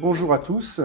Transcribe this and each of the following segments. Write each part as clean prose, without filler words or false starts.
Bonjour à tous.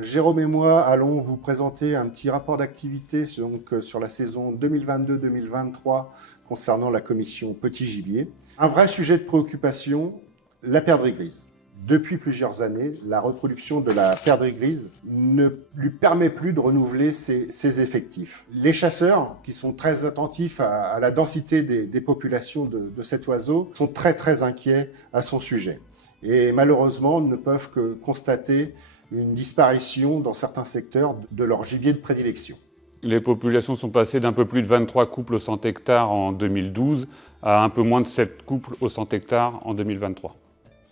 Jérôme et moi allons vous présenter un petit rapport d'activité sur la saison 2022-2023 concernant la commission petit gibier. Un vrai sujet de préoccupation, la perdrix grise. Depuis plusieurs années, la reproduction de la perdrix grise ne lui permet plus de renouveler ses effectifs. Les chasseurs, qui sont très attentifs à la densité des populations de cet oiseau, sont très inquiets à son sujet. Et malheureusement, ne peuvent que constater une disparition dans certains secteurs de leur gibier de prédilection. Les populations sont passées d'un peu plus de 23 couples au 100 hectares en 2012 à un peu moins de 7 couples au 100 hectares en 2023.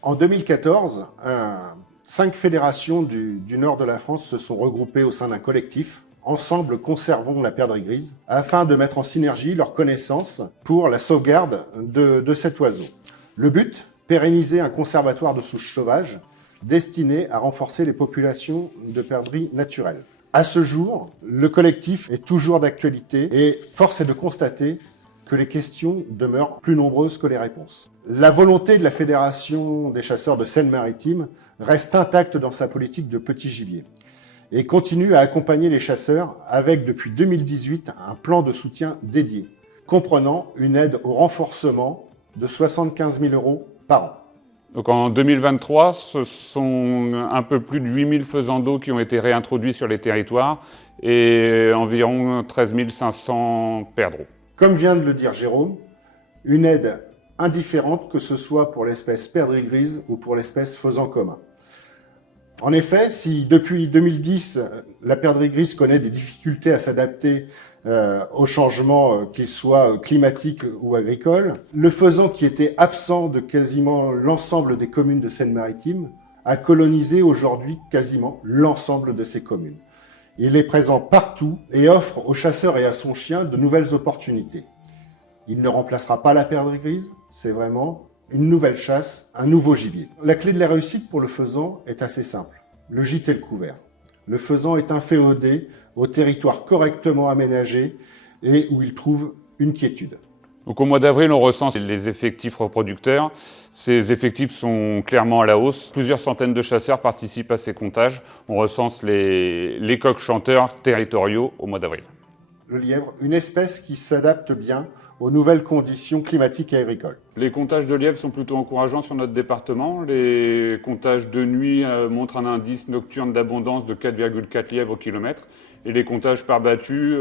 En 2014, 5 fédérations du nord de la France se sont regroupées au sein d'un collectif. Ensemble, conservons la perdrix grise, afin de mettre en synergie leurs connaissances pour la sauvegarde de cet oiseau. Le but, pérenniser un conservatoire de souches sauvages destiné à renforcer les populations de perdrix naturelles. À ce jour, le collectif est toujours d'actualité et force est de constater que les questions demeurent plus nombreuses que les réponses. La volonté de la Fédération des chasseurs de Seine-Maritime reste intacte dans sa politique de petit gibier et continue à accompagner les chasseurs avec, depuis 2018, un plan de soutien dédié, comprenant une aide au renforcement de 75 000 € par an. Donc en 2023, ce sont un peu plus de 8 000 faisans d'eau qui ont été réintroduits sur les territoires et environ 13 500 perdreaux. Comme vient de le dire Jérôme, une aide indifférente que ce soit pour l'espèce perdrix grise ou pour l'espèce faisan commun. En effet, si depuis 2010, la perdrix grise connaît des difficultés à s'adapter aux changements, qu'ils soient climatiques ou agricoles, le faisan, qui était absent de quasiment l'ensemble des communes de Seine-Maritime, a colonisé aujourd'hui quasiment l'ensemble de ces communes. Il est présent partout et offre aux chasseurs et à son chien de nouvelles opportunités. Il ne remplacera pas la perdrix grise, c'est vraiment une nouvelle chasse, un nouveau gibier. La clé de la réussite pour le faisan est assez simple, le gîte et le couvert. Le faisan est inféodé au territoire correctement aménagé et où il trouve une quiétude. Donc au mois d'avril, on recense les effectifs reproducteurs. Ces effectifs sont clairement à la hausse. Plusieurs centaines de chasseurs participent à ces comptages. On recense les coqs chanteurs territoriaux au mois d'avril. Le lièvre, une espèce qui s'adapte bien aux nouvelles conditions climatiques et agricoles. Les comptages de lièvres sont plutôt encourageants sur notre département. Les comptages de nuit montrent un indice nocturne d'abondance de 4,4 lièvres au kilomètre. Et les comptages par battu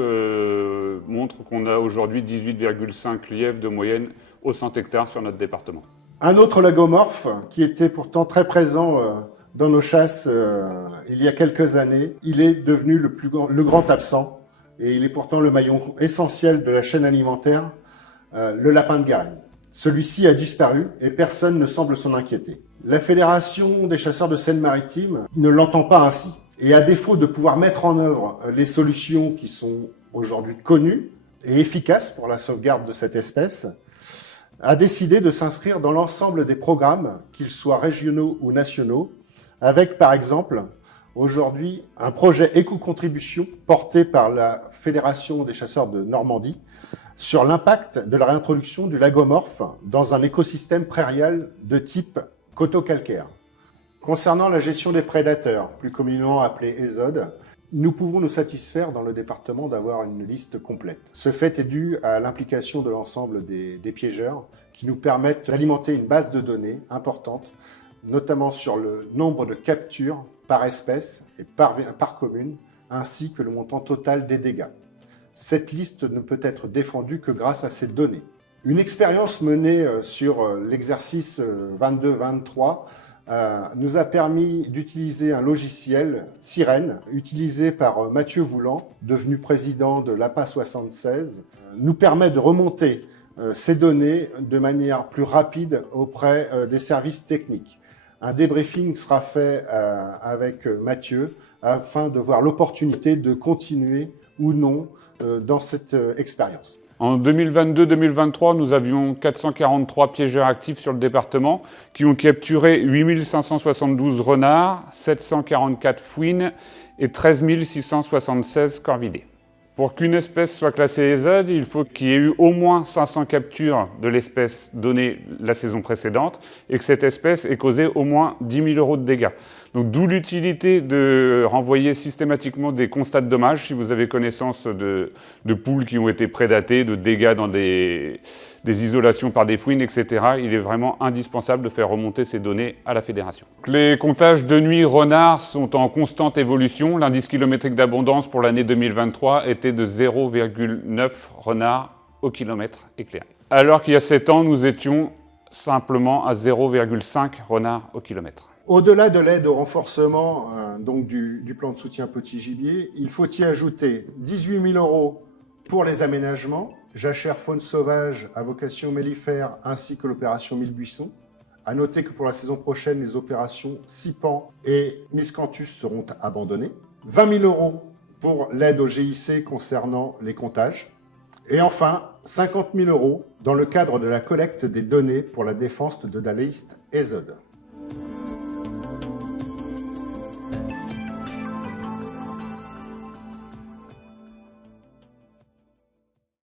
montrent qu'on a aujourd'hui 18,5 lièvres de moyenne au 100 hectares sur notre département. Un autre lagomorphe qui était pourtant très présent dans nos chasses il y a quelques années, il est devenu le grand absent et il est pourtant le maillon essentiel de la chaîne alimentaire, le lapin de Garenne. Celui-ci a disparu et personne ne semble s'en inquiéter. La Fédération des chasseurs de Seine-Maritime ne l'entend pas ainsi. Et à défaut de pouvoir mettre en œuvre les solutions qui sont aujourd'hui connues et efficaces pour la sauvegarde de cette espèce, a décidé de s'inscrire dans l'ensemble des programmes, qu'ils soient régionaux ou nationaux, avec par exemple aujourd'hui un projet éco-contribution porté par la Fédération des chasseurs de Normandie sur l'impact de la réintroduction du lagomorphe dans un écosystème prairial de type coteau-calcaire. Concernant la gestion des prédateurs, plus communément appelée ésode, nous pouvons nous satisfaire dans le département d'avoir une liste complète. Ce fait est dû à l'implication de l'ensemble des piégeurs qui nous permettent d'alimenter une base de données importante, notamment sur le nombre de captures par espèce et par commune, ainsi que le montant total des dégâts. Cette liste ne peut être défendue que grâce à ces données. Une expérience menée sur l'exercice 22-23 nous a permis d'utiliser un logiciel, Sirène, utilisé par Mathieu Voulant, devenu président de l'APA 76, nous permet de remonter ces données de manière plus rapide auprès des services techniques. Un débriefing sera fait avec Mathieu afin de voir l'opportunité de continuer ou non dans cette expérience. En 2022-2023, nous avions 443 piégeurs actifs sur le département qui ont capturé 8 572 renards, 744 fouines et 13 676 corvidés. Pour qu'une espèce soit classée ESOD, il faut qu'il y ait eu au moins 500 captures de l'espèce donnée la saison précédente et que cette espèce ait causé au moins 10 000 € de dégâts. Donc d'où l'utilité de renvoyer systématiquement des constats de dommages si vous avez connaissance de poules qui ont été prédatées, de dégâts dans des isolations par des fouines, etc. Il est vraiment indispensable de faire remonter ces données à la fédération. Les comptages de nuit renards sont en constante évolution. L'indice kilométrique d'abondance pour l'année 2023 était de 0,9 renards au kilomètre éclairé. Alors qu'il y a 7 ans, nous étions simplement à 0,5 renards au kilomètre. Au-delà de l'aide au renforcement donc du plan de soutien petit gibier, il faut y ajouter 18 000 € pour les aménagements, jachère faune sauvage à vocation mellifère ainsi que l'opération Mille Buissons. À noter que pour la saison prochaine, les opérations Sipan et Miscanthus seront abandonnées. 20 000 € pour l'aide au GIC concernant les comptages. Et enfin, 50 000 € dans le cadre de la collecte des données pour la défense de la liste ESOD.